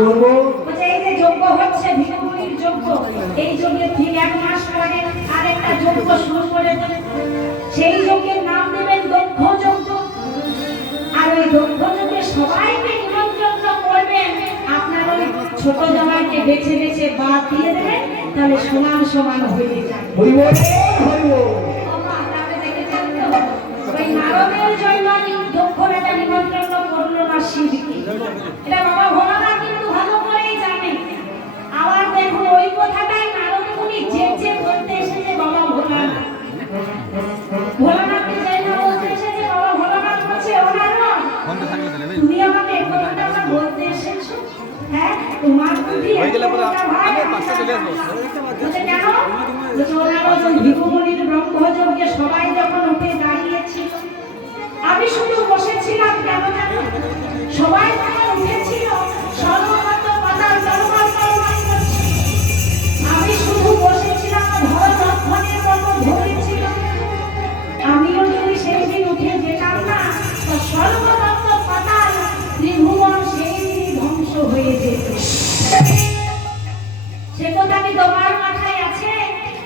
করব? বলছে এই যে যজ্ঞ হচ্ছে ভিক্ষুমুনির যজ্ঞ, এই যজ্ঞের ঠিক 1 মাস পরে আরেকটা যজ্ঞ শুরু করে দেবেন। সেই যজ্ঞের নাম দেবেন দক্ষ যজ্ঞ। আর ওই দক্ষ যজ্ঞে সবাইকে নিমন্ত্রণ করবেন। আপনার ওই ছোট জামাইকে বেছে বেছে বাদ দিয়ে দেবেন, তাহলে সমান সমান হয়ে যায়। হইব হইব। ওই নারদের জন্য দক্ষরাটা নিমন্ত্রণ করলো না শিবকে। এটা বাবা ভোলানাথ কিন্তু ভালো করেই জানে। আবার দেখুন ওই কথাটাই নারদ মুনি যে বলতে এসেছে বাবা ভোলানাথ। ভোলানাথকে যাই না বলতে এসেছে বাবা ভোলানাথ বলছে ও নারদ, তুমি আমাকে এই কথাটা বলতে এসেছো? হ্যাঁ, তোমার বুদ্ধি হয়ে গেলে পরে আমি পাশে চলে আসবো। বলতে কেন? বলছে ও নারদ, ভিক্ষুমুনির ব্রহ্মযজ্ঞে সবাই যখন উঠে দাঁড়িয়েছিল, আমি শুধু বসেছিলাম। কেন জানো? সবাই যখন উঠেছিল সর্বগত পাতাল তরবাল তরবাল করছে, আমি শুধু বসেছিলাম ধর লক্ষণের মতো ধরেছিল। আমিও যদি সেই দিন উঠে যেতাম না, তো সর্বগত পাতাল ত্রিভুবন সেই দিনই ধ্বংস হয়ে যেত। সে কথা কি তোমার মাথায় আছে?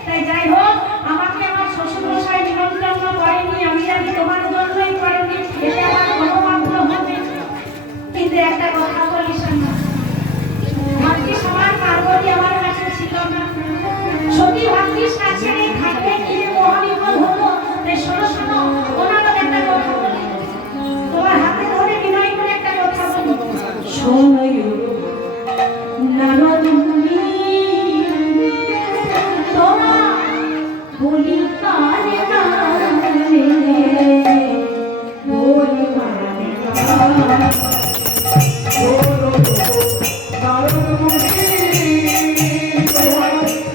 তাই যাই হোক, আমাকে আমার শ্বশুরমশাই নিমন্ত্রণ করেনি, আমি জানি তোমার জন্যই করেনি, এতে আমার মনোমান্য হবে। কিন্তু একটা কথা বলি শোনো, ভাগ্যিস আমার পার্বতী আমার কাছে ছিল না। সতী ভাগ্যিস কাছে নেই, থাকলে কি মহাবিপদ হতো। তাই শোনো শোনো, ওনার একটা কথা বলি, তোমার হাতে ধরে বিনয় করে একটা কথা বলি। শোনো নারদ মুনি, বলি কানে কানে, বলি কানে কানে, নারদ মুনি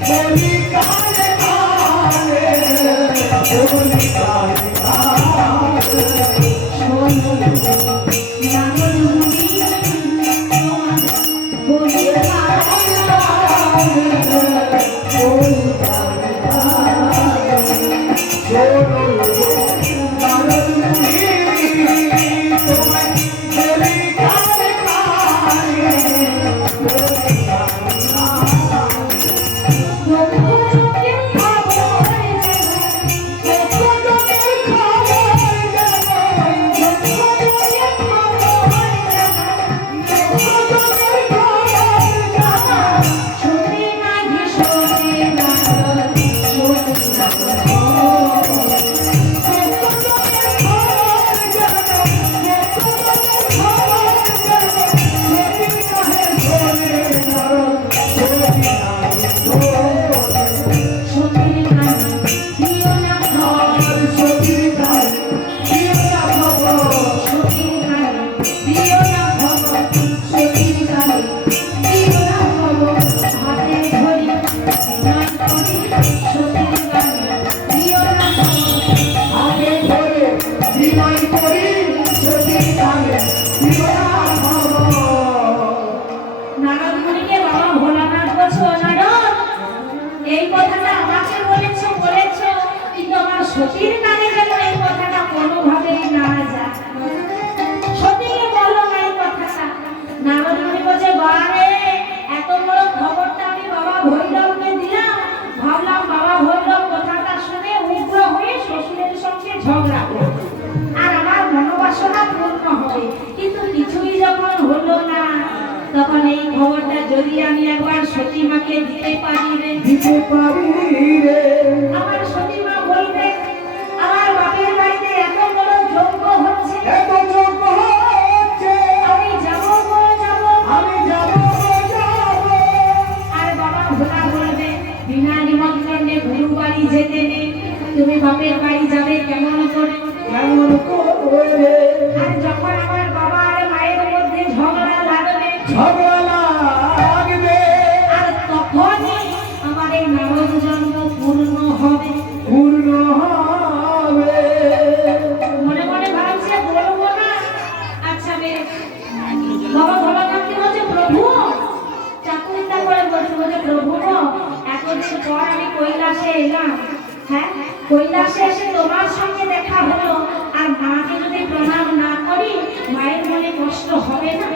বলি কানে কানে, বলি কানে কানে। শোনো নারদ মুনি, বলি কানে কানে, বলি কানে নারদ মুনিকে বাবা ভোলানাথ বলছে ও নারদ, এই কথাটা আমাকে বলেছো, কিন্তু আমার সতীর কানে যেন এই কথাটা কোনোভাবেই না যায়। সতীকে বলো না এই কথাটা। নারদ মুনি বলছে বারে, এত বড় খবরটা আমি বাবা ভৈরবকে দিলাম, ভাবলাম বাবা ভৈরব কথাটা শুনে উগ্র হয়ে শ্বশুরের সঙ্গে ঝগড়া করবে আর আমার মনোবাসনা পূর্ণ হবে, কিন্তু কিছুই যখন হলো না, তখন এই খবরটা যদি আমি একবার সতীমাকে দিতে পারি রে, আমার সতীমা বলবে আমার বাপের বাড়িতে এত বড় যজ্ঞ হচ্ছে, আমি যাবো আর বাবা ভোলা বলবে বিনা নিমন্ত্রণে গুরু বাড়ি যেতে নেই, তুমি বাপের বাড়ি যাবে কেমন করে? আর যখন আমার বাবা আর মায়ের মধ্যে ঝগড়া লাগবে, আর তখনই আমার এই নারদ জন্ম পূর্ণ হবে। মনে মনে ভাবছে বলবো না, আচ্ছা বেশ। বাবা ভোলানাথকে বলছে প্রভু, চাকুরিটা করে বলছে প্রভু এতদিন পর আমি কৈলাসে এলাম, হ্যাঁ কৈলাসে এসে তোমার সঙ্গে দেখা হলো, আর মাকে যদি প্রণাম না করি মায়ের মনে কষ্ট হবে না?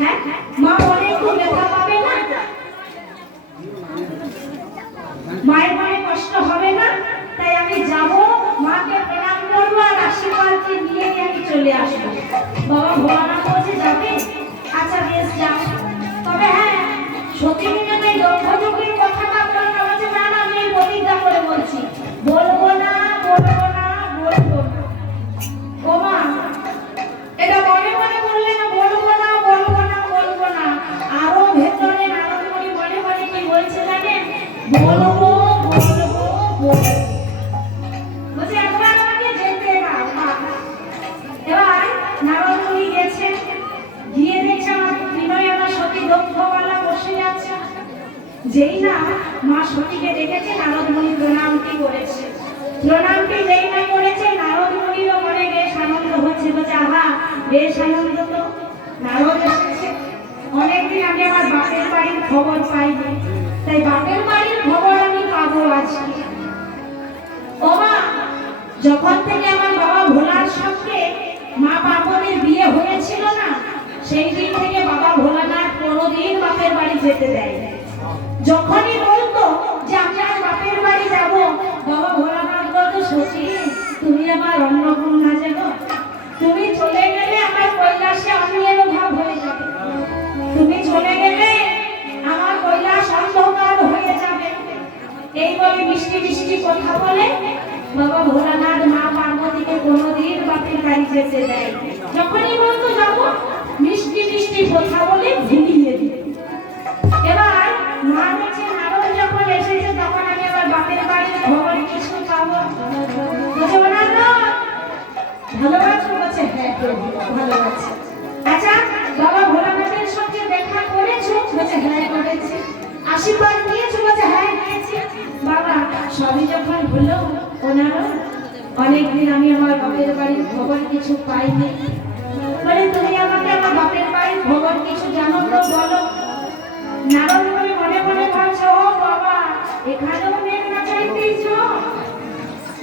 হ্যাঁ, মা অনেক ব্যথা পাবে না, মায়ের মনে কষ্ট হবে না। তাই আমি যাব, মাকে প্রণাম করবো আর আশীর্বাদকে নিয়ে আমি চলে আসবো। বাবা ভোলানাথ বলছে যাবে, আচ্ছা বেশ যাও। তবে হ্যাঁ, সত্যি যেন এই দক্ষযুগের কথাটা বলতে বলছে, না না আমি এই প্রতিজ্ঞা করে বলছি, বলবো না বলবো না বলবো না। ও মা, এটা মনে মনে বললে না, বলবো না বলবো না বলবো না। আরো ভেতরে নারদমণি মনে মনে কি বলছে জানেন, বলবো বলবো বলবো। বলছে একবার আমাকে যেতে দাও। এবার নারদমণি গেছে, গিয়ে দেখছে আমার বিনয় আমার সতী দক্ষবালা বসে আছে। যেই না মা সতীকে দেখেছে, নারদমণি প্রণামটি করেছে। প্রণামটি যেই না করেছে, নারদমণিরও মনে বেশ আনন্দ হচ্ছে। বলছে আহা, বেশ আনন্দ তো, নারদ এসেছে। অনেকদিন আমি আমার বাপের বাড়ির খবর পাইনি, তাই বাপের বাড়ির খবর আমি পাবো আজকে। ও মা, যখন থেকে আমার বাবা ভোলার সঙ্গে মা পার্বতীর বিয়ে হয়েছিল না, সেই দিন থেকে বাবা ভোলানাথ কোনোদিন বাপের বাড়ি যেতে দেয় না। যখনই বলতো যে আমি আজ বাপের বাড়ি যাব, বাবা ভোলানাথ বলতো সত্যি তুমি আমার অন্নপূর্ণা যেন, তুমি চলে গেলে আমার কৈলাসে অন্যের ভাব হয়ে যাবে, তুমি চলে গেলে আমার কৈলাস অন্ধকার হয়ে যাবে। এই বলে মিষ্টি মিষ্টি কথা বলে বাবা ভোলানাথ মা পার্বতীকে কোনোদিন বাপের বাড়ি যেতে দেয়। যখনই বলতো যাবো, মিষ্টি মিষ্টি কথা বলে ভুলিয়ে দিত। এবার মা দেখছে নারদ যখন এসেছে, তখন আমি আবার বাপের বাড়ির খবর কিছু পাবো। বলছে ওনার ভালো আছো? বলছে হ্যাঁ ভালো আছি। আচ্ছা বাবা ভোলানাথের সঙ্গে দেখা করেছো? বলছে হ্যাঁ করেছি। আশীর্বাদ নিয়েছো? বলছে হ্যাঁ নিয়েছি। বাবা সবই যখন হলো, ওনারও অনেকদিন আমি আমার বাপের বাড়ির খবর কিছু পাইনি, বলে তুমি আমাকে আমার বাপের বাড়ির খবর কিছু জানো তো বলো। নারদ মনে মনে মনে ভাবছে, ও বাবা এখানেও মেঘ না চাইতেইছ।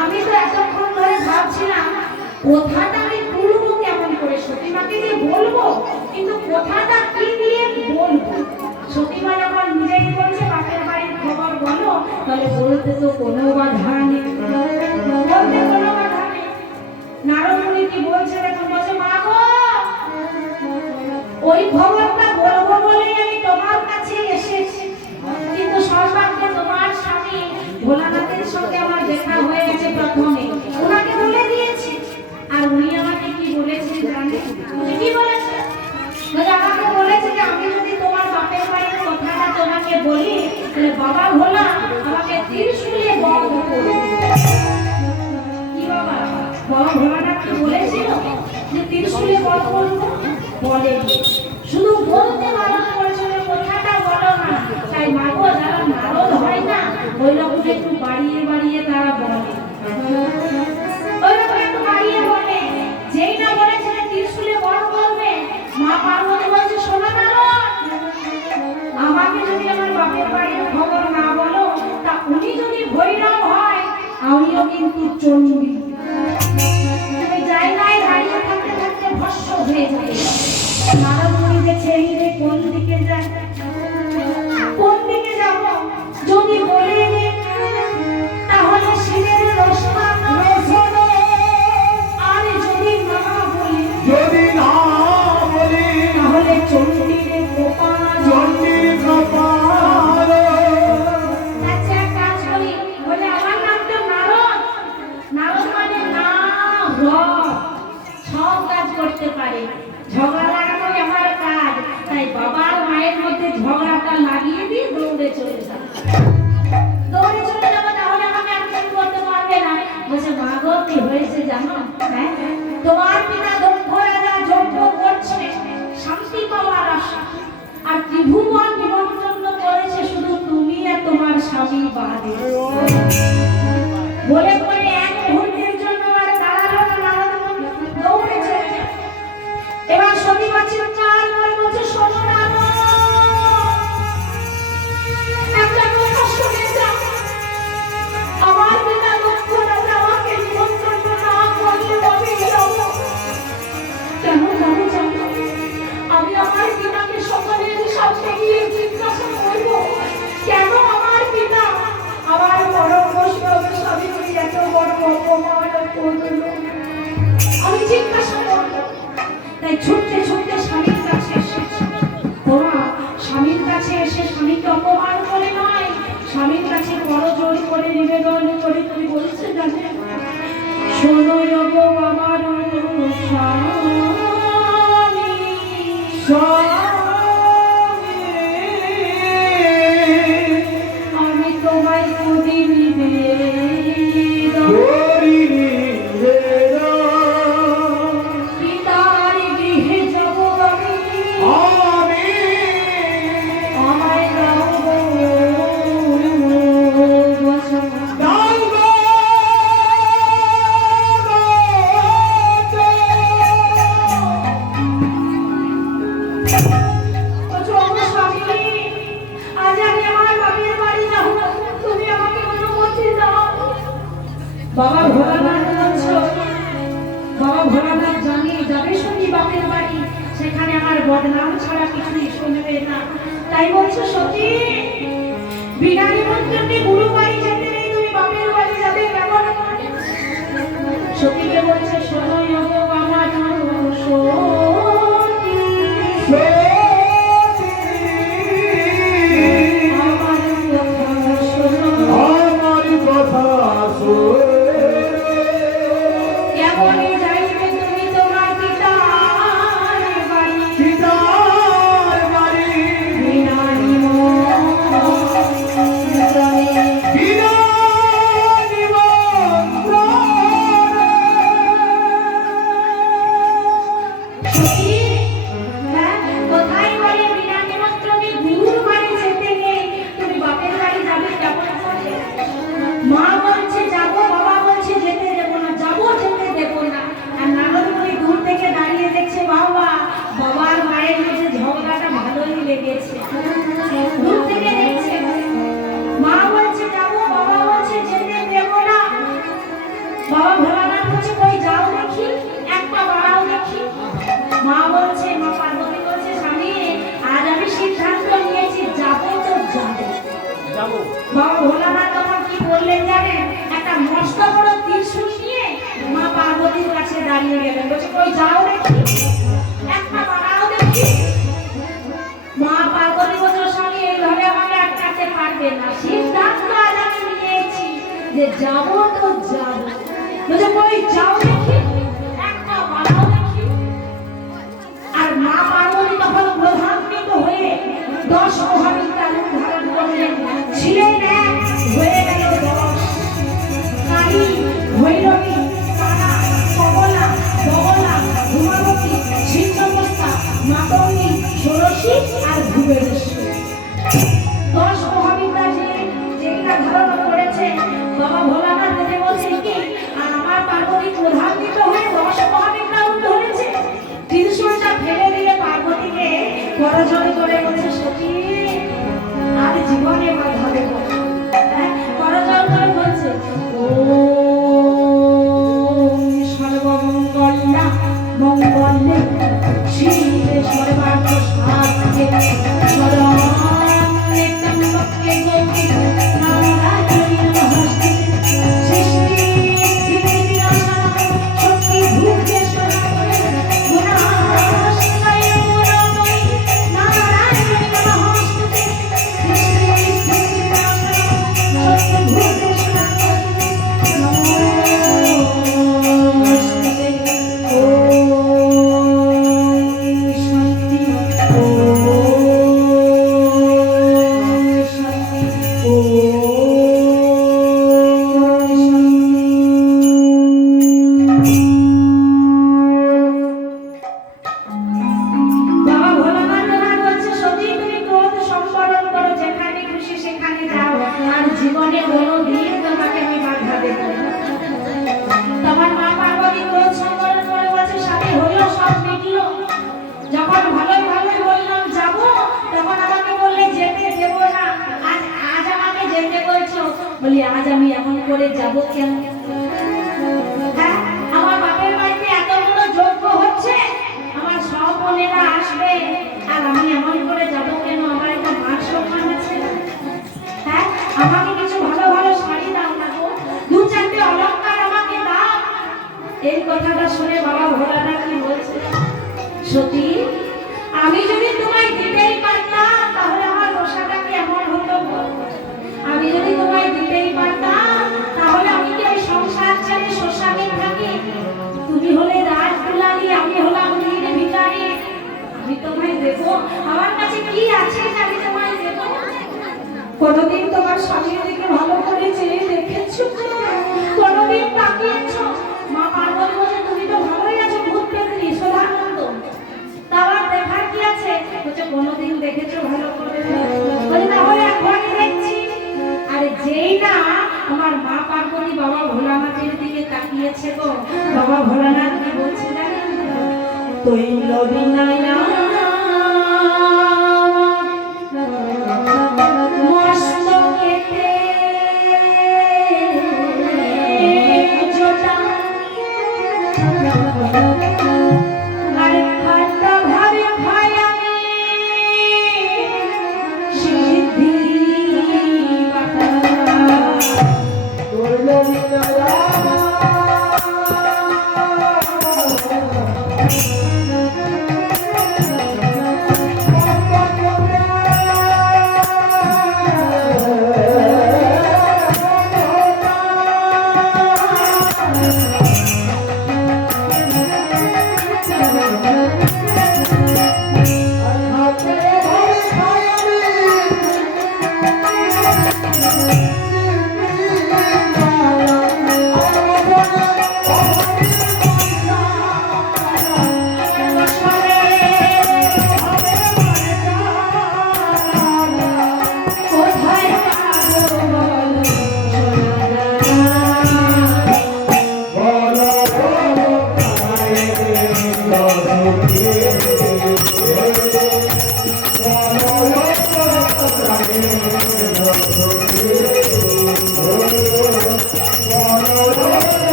আমি তো এতক্ষণ ধরে ভাবছিলাম কথাটা আমি তুলবো কেমন করে, সতীমাকে যে বলবো, কিন্তু কথাটা কি দিয়ে বলবো। সতীমা যখন নিজেই বলছে বাপের বাড়ির খবর বলো, তাহলে বলতে তো কোনো বাধা নেই, বলতে কোনো বাধা নেই। নারদ মুনি কি বলছে দেখুন, বলছে মা গো, ওই খবরটা বলবো বলেই আমি তোমার কাছে এসেছি, কিন্তু সর্বাগ্রে তোমার স্বামী ভোলানাথের সঙ্গে আমার দেখা হয়ে গেছে প্রথমে, ওনাকে বলে দিয়েছি। আর উনি আমাকে কি বলেছেন জানেন? উনি কি বলেছে? আমাকে বলেছে যে আমি যদি তোমার বাপের বাড়ির কথাটা তোমাকে বলি, তাহলে বাবা ভোলা আমাকে ত্রিশূলে বধ করবে। কি বাবা, বাবা ভোলানাথ কি বলেছিল যে ত্রিশূলে বধ করবো? বলেনি, শুধু বলতে বারণ করেছিল কথাটা বলো না। তাই মাগো, যারা নারদ হয় না, ওই রকম একটু বাড়িয়ে বাড়িয়ে তারা বলে, ওই রকম একটু বাড়িয়ে বলে। যেই না বলেছে ত্রিশূলে বধ করবে, মা পার্বতী বলছে শোনো নারদ, আমাকে যদি আমার বাপের বাড়ির খবর না বলো, তা উনি যদি ভৈরব হয়, আমিও কিন্তু চণ্ডী। তুমি জায়গায় দাঁড়িয়ে থাকতে থাকতে ভস্ম হয়ে যাবে। নারদ মুনি দেখছে এই রে কোন দিকে যায়, কোন দিকে যাব, যদি বলে নি তাহলে শিবের রসমান রসন, আর যদি না বলি, যদি না বলি তাহলে চণ্ডীর কপাল, চণ্ডীর কপাল। আচ্ছা এক কাজ করি, বলে আমার নাম তো নারদ, নারদ মানে না সব কাজ করতে পারে, ঝগড়া লাগানো আমার কাজ। তাই বাবার মায়ের মধ্যে ঝগড়াটা লাগিয়ে দিয়ে দৌড়ে চলে যাবো, দৌড়ে চলে যাবো, তাহলে আমাকে আর কিছু করতে পারবে না। বলছে মা গো কি হয়েছে জানো? হ্যাঁ, তোমার পিতা দক্ষ রাজা যজ্ঞ করছে শান্তি পাওয়ার আশা, আর ত্রিভুবন নিমন্ত্রণ করেছে শুধু তুমি আর তোমার স্বামী বাদে। বলে পরে এক মুহূর্তের জন্য আর দাঁড়ালো না, নারদ মুনি দৌড়ে চলে যায়। এবার সতীমা চিৎকার করে বলছে শোনো নারদ, একটা কথা শুনে যাও, আমার পিতা দক্ষ রাজা আমাকে নিমন্ত্রণ না করলে আমি যাবো। কেন জানো? আমি আমার পিতাকে সকলের সামনে গিয়ে স্বামীর কাছে এসে স্বামীকে অপমান করে নয়, স্বামীর কাছে করজোড় করে নিবেদন করে তুমি বলছে জানে, শোনো গো আমার আমি তোমায় করি নিবেদন, পিতার গৃহে যাব আমি, আমায় দাও গো বচন। বলছো, ওগো স্বামী, আজ আমি আমার বাপের বাড়ি যাব, তুমি আমাকে অনুমতি দাও। বাবা ভোলানাথ বলছো, বাবা ভোলানাথ জানি যাবে শুনি বাপের বাড়ি, সেখানে আমার বদনাম ছাড়া কিছুই শুনবে না। তাই বলছো সতী, বিনা নিমন্ত্রণে গুরু বাড়ি যেতে নেই, তুমি বাপের বাড়ি যাবে কেমন? সতীকে বলছে, শোনো গো আমার সতী, আমার কথা শোনো। কেমনই যাইবে তুমি তোমার পিতার বাড়ি, পিতার বাড়ি বিনা নিমন্ত্রণে। বিনা নিমন্ত্রণে। সতী, হ্যাঁ, কোথায় বলে বিনা নিমন্ত্রণে গুরুর বাড়ি যেতে নেই, তুমি বাপের বাড়ি যাবে কেমন করে? মা বলছে যাবো, বাবা বলছে যেতে দেবো না, যাবো যেতে দেবো না। আর নারদমণি দূর থেকে দাঁড়িয়ে দেখছে বাবা, বাবার মায়ের মধ্যে ঝগড়াটা ভালোই লেগেছে, দূর থেকে দেখছে। মা বলছে যাবো, বাবা বলছে যেতে দেবো না। বাবা ভোলানাথ বলছে কই যাও দেখি, একটা বাড়াও দেখি। মা বলছে, মা পার্বতী বলছে, স্বামী আজ আমি সিদ্ধান্ত নিয়েছি, যাবো তো যাবো। বাবা ভোলানাথ তখন কি বললেন জানেন? একটা মস্ত বড় ত্রিশূল নিয়ে মা পার্বতীর কাছে দাঁড়িয়ে গেলেন, বলছে কই যাও দেখি, একটা বাড়াও দেখি। মা পার্বতী বলছে, স্বামী এইভাবে আমাকে আটকাতে পারবে না, সিদ্ধান্ত আজ আমি নিয়েছি যে যাবো তো যাবো। বলছে কই যাও দেখি, একটা বাড়াও দেখি। আর মা পার্বতী তখন প্রধান্বিত হয়ে 10 মহাবিদ্যার রূপ ধারণ করলেন, ছিলেন এক, হয়ে গেল 10। কালী, ভৈরবী, তারা, কমলা, বগলা, ধূমাবতী, সিদ্ধবস্তা, মাতঙ্গী, ষোড়শী আর ভুবনেশ্বরী। 10 মহাবিদ্যা যেটা ধারণ করেছে বাবা ভোলানাথ দেখে বলছে কি, আর আমার পার্বতী প্রধান্বিত হয়ে 10 মহাবিদ্যা ধরেছে। ত্রিশূলটা ফেলে দিয়ে পার্বতীকে করজোড় করে বলছে, সতী আর জীবনে বাধা দেব না। করজোড় করে বলছে, ওম সর্বমঙ্গলা মঙ্গলে শিবে সর্বার্থ সাধকে শরণ্যে ত্র্যম্বকে গৌরী নারায়ণী নমস্তে। সৃষ্টি স্থিতি বিনাশায় শক্তি ভূতেশ্বরায় গুণাশ্রয় গুণময়ী নারায়ণী নমস্তে। সৃষ্টি স্থিতি বিনাশায় শক্তি ভূতেশ্বরায় নমস্তে। বাবা ভোলানাথ বলছে, সতী তুমি ক্রোধ সম্বরণ করো, যেখানে খুশি সেখানে যাও, আর জীবনে কোনোদিন তোমাকে আমি বাধা দেব না। তোমার মা পার্বতী ক্রোধ সম্বরণ করে বলছে, স্বামী হলো সব মিটলো, যখন ভালোই ভালোই বললাম যাবো, তখন আমাকে বললে যেতে দেব না, আজ আজ আমাকে যেতে বলছো। বলি আজ আমি এমন করে যাবো কেন? হ্যাঁ, আমার বাপের বাড়িতে এতগুলো যজ্ঞ হচ্ছে, আমার সব বোনেরা আসবে, আর আমি এমন করে যাবো কেন? আমার একটা মান সম্মান আছে না? হ্যাঁ, আমাকে কিছু ভালো ভালো শাড়ি দাও না গো, 2-4টে অলংকার আমাকে দাও। এই কথাটা শুনে বাবা ভোলানাথ কি বলছে, সতী আমি যদি তোমায় দিতেই পারতাম কোনোদিন তোমার স্বামীর দিকে ভালো করে চেয়ে দেখেছো? কোনোদিন তাকিয়েছো? মা পার্বতী বলে তুমি তো ভালোই আছো, ভূত পেতনি সদানন্দ, তার দেখার কি আছে? বলছে কোনোদিন দেখেছো ভালো করে? বলে তাহলে এখনই দেখছি। আরে যেই না আমার মা পার্বতী বাবা ভোলানাথের দিকে তাকিয়েছে গো, বাবা ভোলানাথ কি বলছে জানেন? তৈল বিনায়া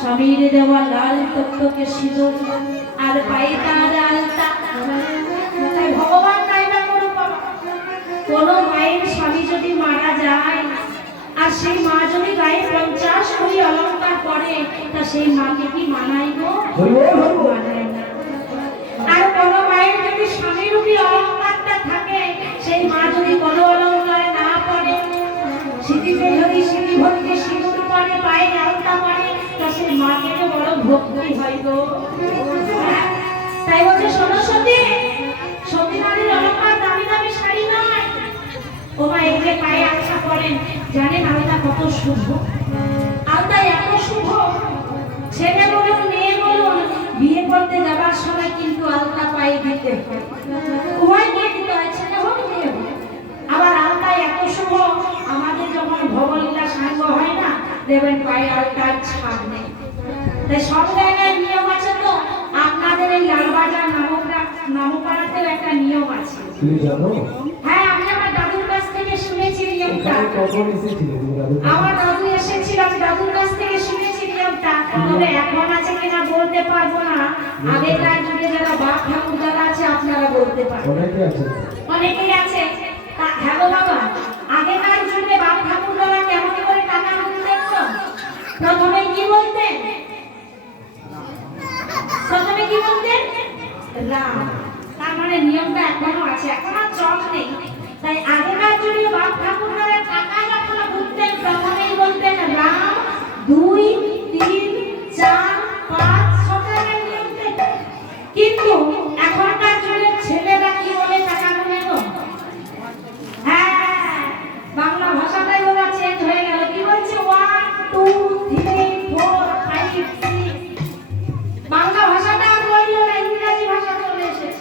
স্বামীর দেওয়া লাল টকটকে সিঁদুর আর পায়ে তার আলতা। তাই ভগবান তাই না করুক বাবা, কোন মায়ের স্বামী যদি মারা যায় আর সেই মা যদি গায়ে 50 কোটি অলংকার পরে, তা সেই মাকে কি মানায় গো? মানায় না। আর কোন মায়ের যদি স্বামী রূপী অলংকারটা থাকে, সেই মা যদি কোনো অলংকার না পরে, সিঁথিতে যদি সিঁথি ভর্তি সিঁদুর পরে, পায়ে আলতা পরে, তা সেই মাকে তো বড় ভক্তি হয় গো। তাই বলছে শোনো সতী, সতী নারীর অলংকার দামি দামি শাড়ি নয়। ও মা এই যে পায়ে আলতা পরেন, জানেন আলতা কত শুভ? আলতা এত শুভ, ছেলে বলুন মেয়ে বলুন বিয়ে করতে যাবার সময় কিন্তু আলতা পায়ে দিতে হয়, উভয় দিয়ে দিতে হয়, ছেলে হোক মেয়ে হোক। আবার আলতা এত শুভ, আমাদের যখন ভবলীলা সাঙ্গ হয় না, দেবেন পায়ে আলতার ছাপ নেই। তাই সব জায়গায় নিয়ম আছে তো, আপনাদের এই লালবাজার নামপাড়াতেও একটা নিয়ম আছে। হ্যাঁ, আমি আমার দাদুর কাছ থেকে শুনেছি নিয়মটা। আমার দাদু এসেছিল, আমি দাদুর কাছ থেকে শুনেছি নিয়মটা। তবে এখন আছে কিনা বলতে পারবো না। আগেকার যুগে যারা বাপ ঠাকুর যারা আছে আপনারা বলতে পারবেন। অনেকেই আছে। হ্যাঁ গো বাবা, আগেকার যুগে বাপ ঠাকুর যারা কেমন করে টাকা গুনতেন তো? প্রথমে কি বলতেন? রাম। তার মানে নিয়মটা এখনো আছে, এখন আর চল নেই। তাই আগেকার যুগে বাপ ঠাকুররা টাকা যখন গুনতেন, প্রথমেই বলতেন রাম 2 3 4 5 সকালের নিয়মতে। কিন্তু এখনকার যুগে ছেলেরা কি বলে টাকা গুনে গো? হ্যাঁ, বাংলা ভাষাটাই ওরা চেঞ্জ হয়ে গেল। কি বলছে 1 2 3 4 5 6। বাংলা ভাষাটা আর রইল না, ইংরেজি ভাষা চলে এসেছে।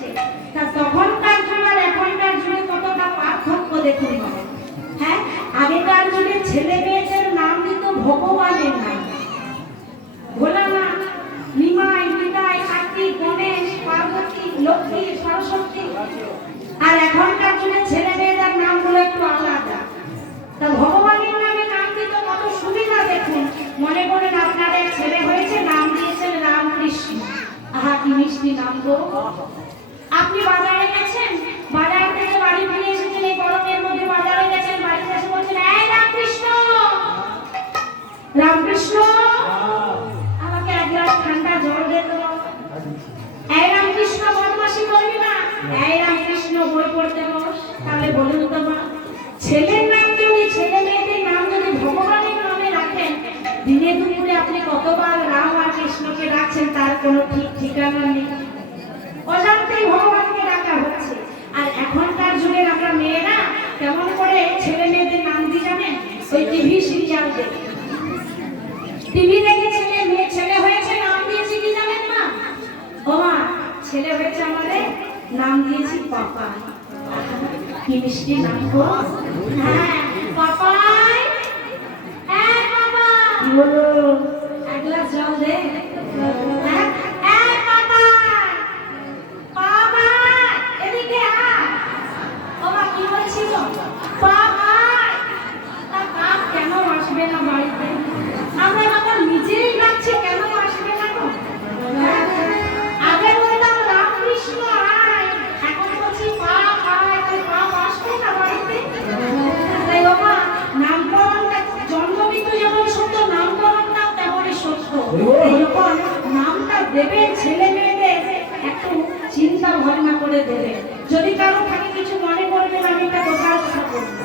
কৃষ্ণ বই পড়তে বস, তাহলে বলুন তো মা, ছেলের নাম যদি, ছেলে মেয়েদের নাম যদি ভগবানের নামে রাখেন, দিনে দুপুরে আপনি কতবার রাম আর কৃষ্ণকে ডাকছেন তার কোনো ঠিক ঠিকানা নেই। অজান্তেই ভগবানকে ডাকা হচ্ছে। আর এখনকার যুগের আমরা মেয়েরা কেমন করে ছেলে মেয়েদের নাম দিয়ে জানেন? ওই টিভি সিরিয়াল দেখে, টিভি দেখে ছেলে মেয়ে ছেলে হয়েছে নাম দিয়েছি কি জানেন মা? ও মা, ছেলে হয়েছে আমাদের নাম দিয়েছি পাপা। কি মিষ্টি নাম গো। হ্যাঁ পাপাই, হ্যাঁ পাপা, কি বলো? এক গ্লাস জল দে। হ্যাঁ পাপা, পাপা এদিকে আয়। ও মা কি বলছিল? পাপা। তা কাক কেন আসবে না বাড়িতে? আমরা যখন নিজেই ডাকছি কেন আসবে না গো? আগে বলতাম রামকৃষ্ণ আয়, এখন বলছি পাপ আয়, তাই পাপ আসবে না বাড়িতে? তাই বাবা নামকরণটা জন্মমৃত্যু যেমন সত্য, নামকরণটাও তেমনই সত্য। যখন নামটা দেবে ছেলে মেয়েদের একটু চিন্তা ভাবনা করে দেবে। যদি কারো থাকে কিছু মনে করবেন, আমি এটা কোথাও কথা বলবো।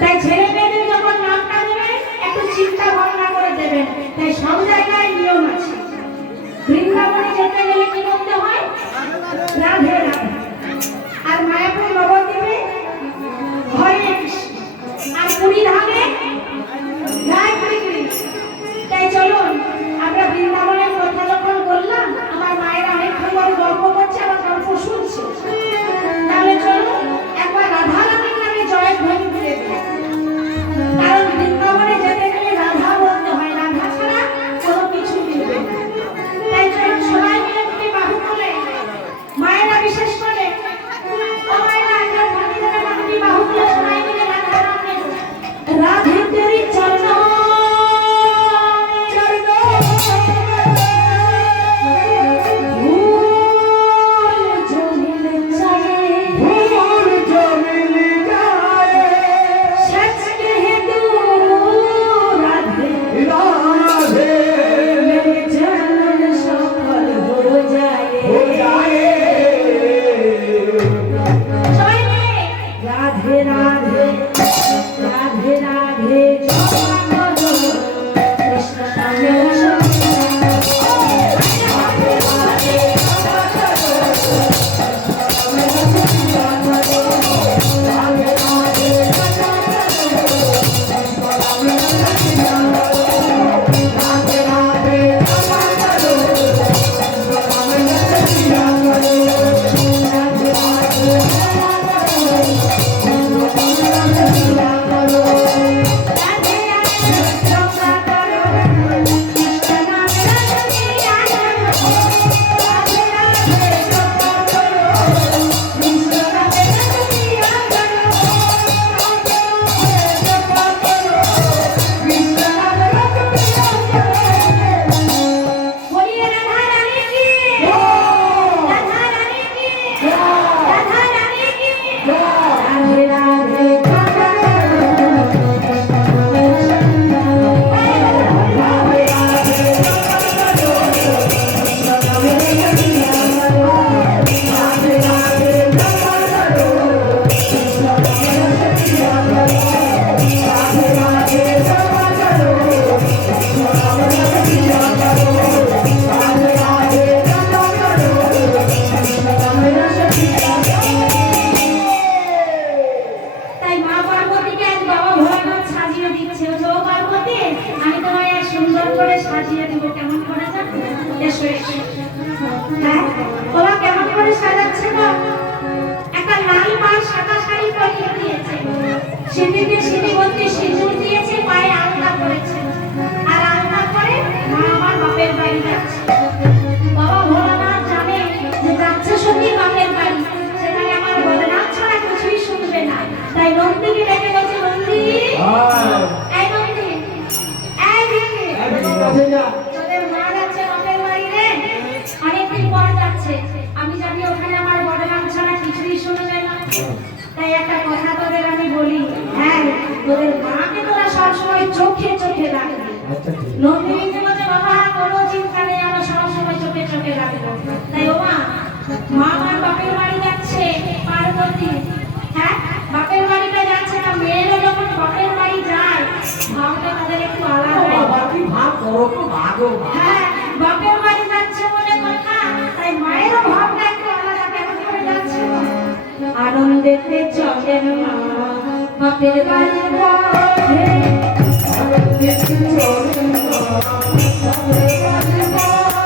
তাই ছেলে মেয়েদের যখন নামটা দেবে একটু চিন্তা ভাবনা করে দেবেন। তাই সব জায়গায় নিয়ম আছে। বৃন্দাবনে যেতে গেলে কি করতে হয়? রাধে রাধে। আর মায়াপুর নবদ্বীপে হরে কৃষ্ণ। আর পুরী ধামে রায় কৃষ্ণ। তাই চলুন আমরা বৃন্দাবনের কথা যখন বললাম, আমার মায়ের অনেকক্ষণ ধরে গল্প করছে, আমার গল্প শুনছে। তাহলে চলুন একবার রাধা রানীর নামে জয় ধ্বনি দিয়ে দিই। কারণ বৃন্দাবনে যেতে গেলে রাধা বলতে হয়, রাধা ছাড়া কোনো কিছু মিলবে না। তাই চলুন সবাই মিলে দুটি বাহু তুলে, মায়েরা বিশেষ করে, ও মায়েরা একজন ধ্বনি দেবে না, দুটি বাহু তুলে সবাই মিলে রাধা নাম নেব। রাধে তেরি চরণ সিঁড়িতে সিঁড়িবন্দি সিঁদুর দিয়েছে, পায়ে আলতা পরেছে, আর আলতা পরে মা আমার বাপের বাড়ি যাচ্ছে। বাবা ভোলানাথ জানে যে যাচ্ছে সত্যি বাপের বাড়ি, সেখানে আমার বলরাম ছাড়া কিছুই শুনবে না। তাই নন্দিকে ডেকে বলছে, নন্দি এই নন্দি, এই দিদি, তোদের মা যাচ্ছে বাপের বাড়ি রে, অনেকদিন পর যাচ্ছে। আমি জানি ওখানে আমার বলরাম ছাড়া কিছুই শুনবে না। তাই একটা কথা তোদের আমি বলি, হ্যাঁ পার্বতী, হ্যাঁ বাপের বাড়িটা যাচ্ছে না, মেয়েরা যখন বাপের বাড়ি যায় ভাবটা তাদের একটু আলাদা। বাবা কি ভাব করো তো ভাগো হ্যাঁ বাপের বাড়ি যাচ্ছে বলে কথা, তাই মায়েরও ভাবটা একটু আলাদা। কেমন করে যাচ্ছে? আনন্দেতে চলেন মা বাপের বাড়ি পথে, আনন্দেতে চলেন মা বাপের বাড়ি পথে।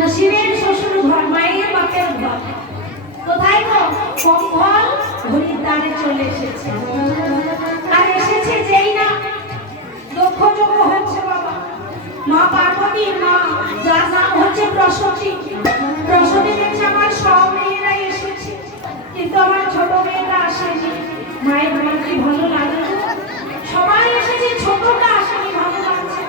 নসিবের শ্বশুর ঘর, মায়ের বাপের ঘর। কোথায় গো? কম্বল হরিদ্বারে চলে এসেছে। আর এসেছে যেই না লক্ষ্যযোগ্য হচ্ছে বাবা, মা পার্বতীর মা, যার নাম হচ্ছে প্রসূতি। প্রসূতি দেখছে আমার সব মেয়েরাই এসেছে, কিন্তু আমার ছোট মেয়েটা আসেনি। মায়ের মন কি ভালো লাগে? সবাই এসেছে, ছোটটা আসেনি, ভালো লাগছে।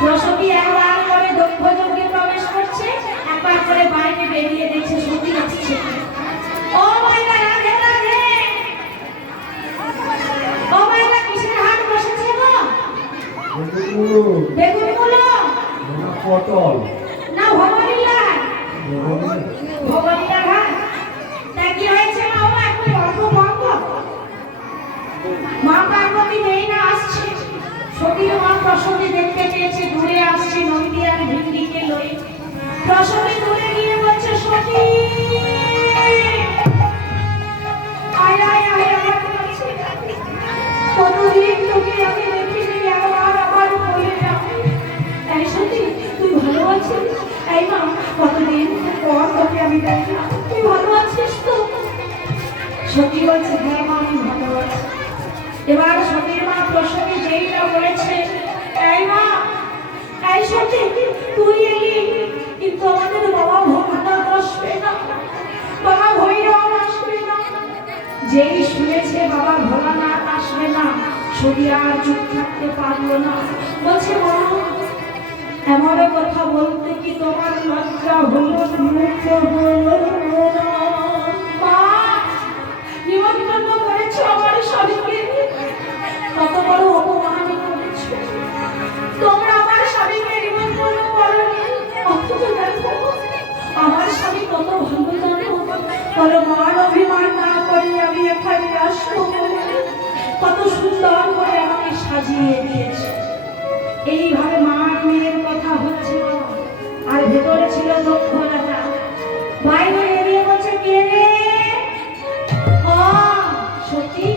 প্রসূতি একবার করে দক্ষযজ্ঞে প্রবেশ করছে, একবার করে বাইরে বেরিয়ে দেখছে সতী আসছে। ও মায়েরা, রাধে রাধে। ও মায়েরা, কিসের হাট বসেছে গো? বেগুন গুলো পটল না ভগবানীলাল? ভগবানীলাল হাট। তা কি হয়েছে মা? ও এখন অল্প বন্ধ। মা পার্বতী নেই না, আসছে। সতীর মা প্রসূতি দেখতে পেয়েছে, দূরে আসছে নন্দী আর ভিন্ডিকে লয়ে। প্রসূতি দূরে গিয়ে বলছে, সতী আয় আয় আয় আমার কাছে। কতদিন তোকে আমি দেখিনি, একবার আবার বলে যাও। এই সতী, তুই ভালো আছিস? এই মা, কতদিন পর তোকে আমি দেখলাম, তুই ভালো আছিস তো? সতী বলছে, হ্যাঁ মা, আমি ভালো আছি। এবার সতীর মা প্রসূতি যেই না বলেছে, এই মা, এই সতী তুই এলি, কিন্তু আমাদের বাবা ভোলানাথ আসবে না, বাবা ভৈরব আসবে না। যেই শুনেছে বাবা ভোলানাথ আসবে না, সতী আর চুপ থাকতে পারলো না। বলছে, মা, এমন কথা বলতে কি তোমার লজ্জা হলো? মা, নিমন্ত্রণ করেছো আমার স্বামীকে, কত বড় অপমান করেছো। তোমরা আমার স্বামীকে নিমন্ত্রণ করোনি, অথচ দেখো আমার স্বামী কত কোনো মান অভিমান না করে আমি এখানে আসবো বলে কত সুন্দর করে আমাকে সাজিয়ে দিয়েছে। এইভাবে মার মেয়ের কথা হচ্ছে, আর ভেতরে ছিল দক্ষ রাজা। বাইরে বেরিয়ে বলছে, কে রে? সত্যি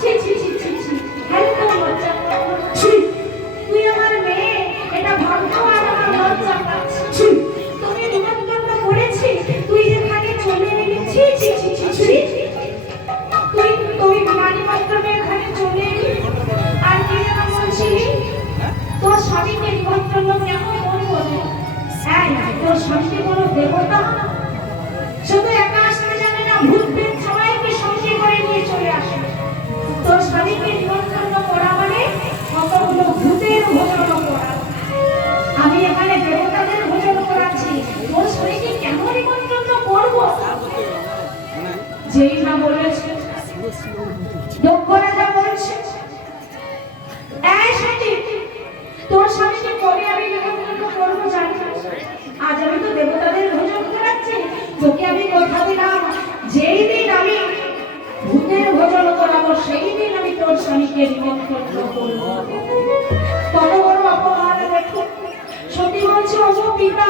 ছি ছি ছি ছি ছি, একদম লজ্জা পাচ্ছি। তুই আমার মেয়ে, এটা ভাবছো আর আমার লজ্জা পাচ্ছি। তুমি নিমন্ত্রণ করেছি, তুই যেখানে চলে এলি, ছি ছি ছি ছি ছি। তুমি বিমানী মাধ্যমে এখানে চলে এলি, আর তুই আমার বলছিলি তোর স্বামীকে নিমন্ত্রণ কেমন করবো? হ্যাঁ, তোর স্বামীকে কোনো দেবতা শুধু একা আসতে জানে না, ভূত প্রেত সবাইকে সঙ্গে করে নিয়ে চলে আসে। তোর স্বামীকে নিমন্ত্রণ করা মানে কতগুলো ভূতের ভোজন করা। আমি এখানে দেবতাদের ভোজন করাচ্ছি, তোর স্বামীকে কেন নিমন্ত্রণ করবো? যেই না বলেছে দক্ষ রাজা বলছে, এই সতী, তোর স্বামীকে কবে আমি নিমন্ত্রণ করবো জানি? আজ আমি তো দেবতাদের ভোজন করাচ্ছি, তোকে আমি কথা দিলাম যেই দিন আমি ভূতের ভোজন করাবো সেই দিন আমি তোর স্বামীকে নিমন্ত্রণ করবো। কত বড় অপমান দেখো। সতী বলছে, ওগো পিতা,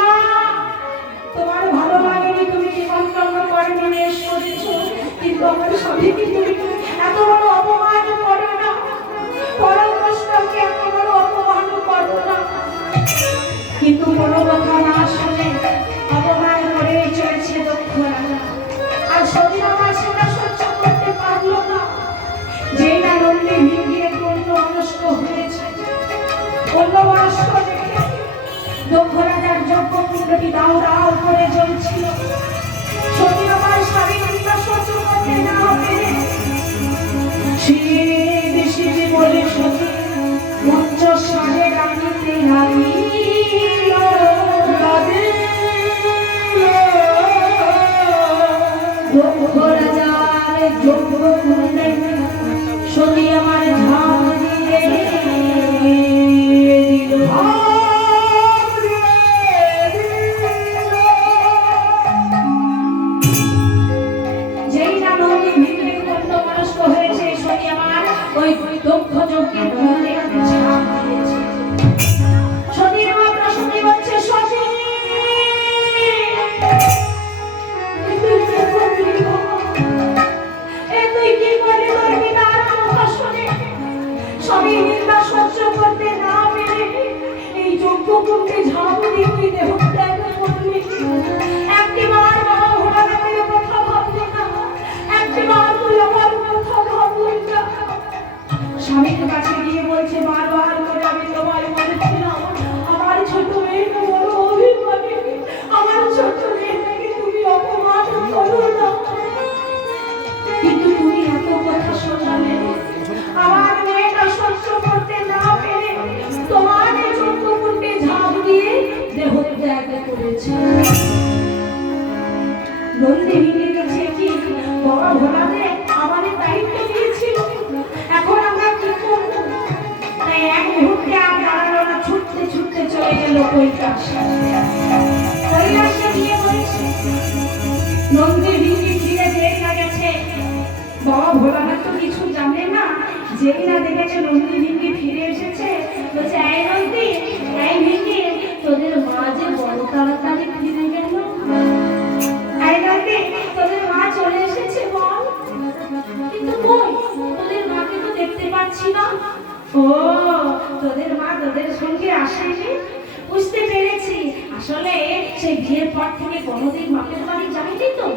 তোমার ভালো লাগেনি, তুমি নিমন্ত্রণ করে নিয়ে এসেছো, কিন্তু আমার স্বামীকে তুমি এত বড় অপমান করো না, পরম কষ্টকে এত বড় অপমান করো না। কিন্তু কোনো কথা না শুনে অপমান করে চলেছে দক্ষ রাজা। আর সতী আমার সেটা সহ্য করতে পারলো না। যেই না নন্দী ভিড়িয়ে পূর্ণ অনষ্ট হয়েছে, অন্য বয়স্ক দেখে দক্ষ রাজার যজ্ঞ কুণ্ডটি দাও দাও করে জ্বলছিল। সতী আমার স্বামী চিন্তা সহ্য করতে না পেরে শীত শীত বলে সতী মঞ্চ সাজে ডাকিতে লাগিল। দক্ষ রাজার যজ্ঞ কুণ্ডে সতী আমার ঝাঁপ দিয়ে দিল। যেই না নদী ভিতরে কুণ্ড মনস্ক হয়েছে, সতী আমার ওই দক্ষ যজ্ঞের কুণ্ডে ঝাঁপ দিয়েছে। সতীর মাত্র শুনে বলছে, সতী তুই কি করে তোর পিতার কথা শুনে স্বামী নিন্দা সহ্য করতে না পেরে এই যজ্ঞ কুণ্ডে ঝাঁপ দিয়ে তুই দেহ ত্যাগ করলি? একটিবার বাবা ভোলানাথের কথা ভাবলি না? একটিবার তুই আমার কথা ভাবলি না? স্বামীর কাছে গিয়ে বলছে বারবার করে, আমি তোমায় বলেছিলাম আমার ছোট মেয়ে বড় অভিমানী, আমার ছোট মেয়েটাকে তুমি অপমান করো না। কিন্তু তুমি এত কথা শোনালে, আমার মেয়েটা সহ্য করতে না পেরে তোমার এই যজ্ঞ কুণ্ডে ঝাঁপ দিয়ে দেহ ত্যাগ করেছে। নন্দী ভেঙে গেছে, কি বড় ভোলাদেব আমাদের দায়িত্ব দিয়েছিল, এখন আমরা কি করবো? তাই এক মুহূর্তে আর দাঁড়ালো না, ছুটতে ছুটতে চলে গেল কৈলাসে। কৈলাসে গিয়ে বলেছে, নন্দী ভেঙে ফিরে যেই না গেছে, বাবা ভোলানাথ তো কিছু জানে না, যেই না দেখেছে নন্দী ভিঙ্গি ফিরে এসেছে, বলছে, এই নন্দী, এই ভিঙ্গি, তোদের মা যে বড় তাড়াতাড়ি ফিরে গেল। এই নন্দী, তোদের মা চলে এসেছে বল। কিন্তু কই, তোদের মাকে তো দেখতে পাচ্ছি না। ও, তোদের মা তোদের সঙ্গে আসেনি? বুঝতে পেরেছি, আসলে সেই বিয়ের পর থেকে কোনোদিন বাপের বাড়ি যায়নি তো,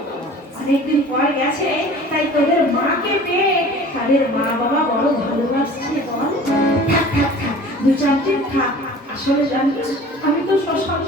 অনেকদিন পর গেছে, তাই তোদের মাকে পেয়ে তাদের মা বাবা বড় ভালোবাসছে বল। থাক থাক থাক, দু চার দিন থাক। আসলে জানিস, আমি তো শ্মশান